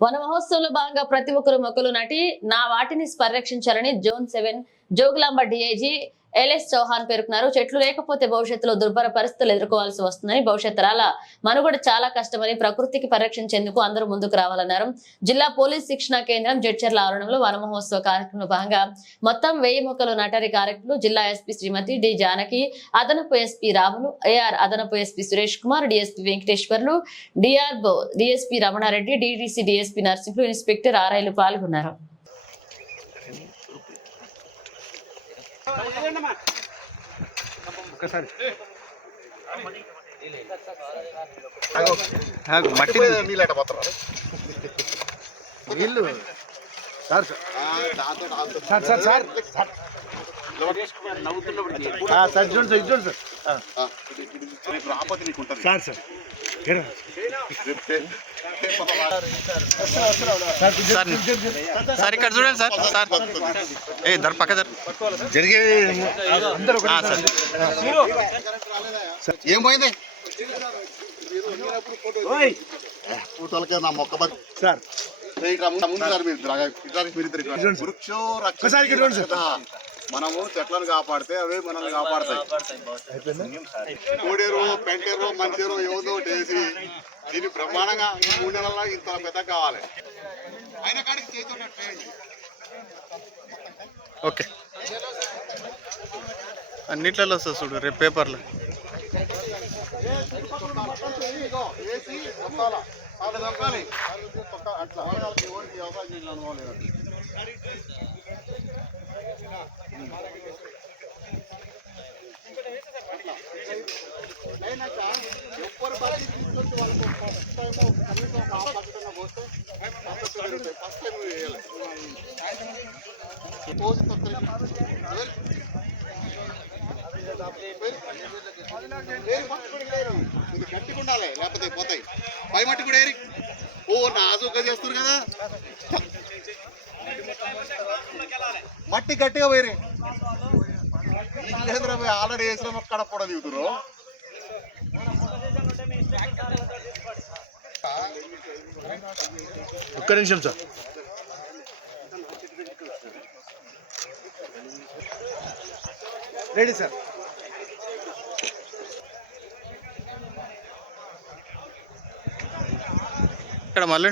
వన మహోత్సవంలో భాగంగా ప్రతి ఒక్కరు మొక్కలు నాటి నా వాటిని పరిరక్షించాలని zone seven Jogulamba DIG LS Chauhan పేర్కొన్నారు. చెట్లు లేకపోతే భవిష్యత్తులో దుర్భర పరిస్థితులు ఎదుర్కోవాల్సి వస్తుందని భవిష్యత్ తరాల మనుగడ చాలా కష్టమని ప్రకృతికి పరిరక్షించేందుకు అందరూ ముందుకు రావాలన్నారు. జిల్లా పోలీస్ శిక్షణ కేంద్రం జడ్చర్ల ఆవరణంలో వనమహోత్సవ కార్యక్రమంలో భాగంగా మొత్తం వెయ్యి మొక్కలు నాటారి కార్యక్రమంలో జిల్లా ఎస్పీ శ్రీమతి డి జానకి అదనపు ఎస్పీ రాములు ఏఆర్ అదనపు SP Suresh Kumar DSP Venkateswarlu DRO DSP Ramana Reddy DDC DSP Narsimhulu inspector ఆర్ఐలు పాల్గొన్నారు. మట్టి నీళ్ళట పోతారు? నీళ్ళు. Sir sir. Sir sir sir. Sir చూడండి సార్ చూడండి సార్. Sir sir? సార్ ఇక్కడ చూడండి సార్ సార్ ఏ దర్ పక్క జరిగే సార్. ఏం పోయింది ఫోటోలకే నా మొక్క సార్ ముందు సార్ మీరు ఇద్దరు. వృక్షో ఒకసారి మనము చెట్లను కాపాడితే అవే మనల్ని కాపాడతాయి కోడేరు పెంటేరు మంచేరు ఏదో వేసి దీన్ని బ్రహ్మాండంగా మూడు నెలల్లో ఇంత పెద్ద కావాలి అయిన కాడికి చేతి ఓకే అన్నిట్లలో వస్తుంది చూడు రేపు పేపర్లో అట్లా వాళ్ళకి తీసుకొచ్చి వాళ్ళకి ఫస్ట్ టైం కనీసం ఆ పోస్తే ఫస్ట్ ఫస్ట్ టైం వేయాలి పోసి ఇది గట్టిగా ఉండాలి లేకపోతే పోతాయి పై మట్టి కూడా ఏరి ఓ నాజుగా చేస్తారు కదా మట్టి గట్టిగా పోయి ఇల్లేంద్ర ఆల్రెడీ వేసిన మొక్క పొడ దిగుతురు ఒక్క నిమిషం సార్. Ready sir. ఇక్కడ మళ్ళీ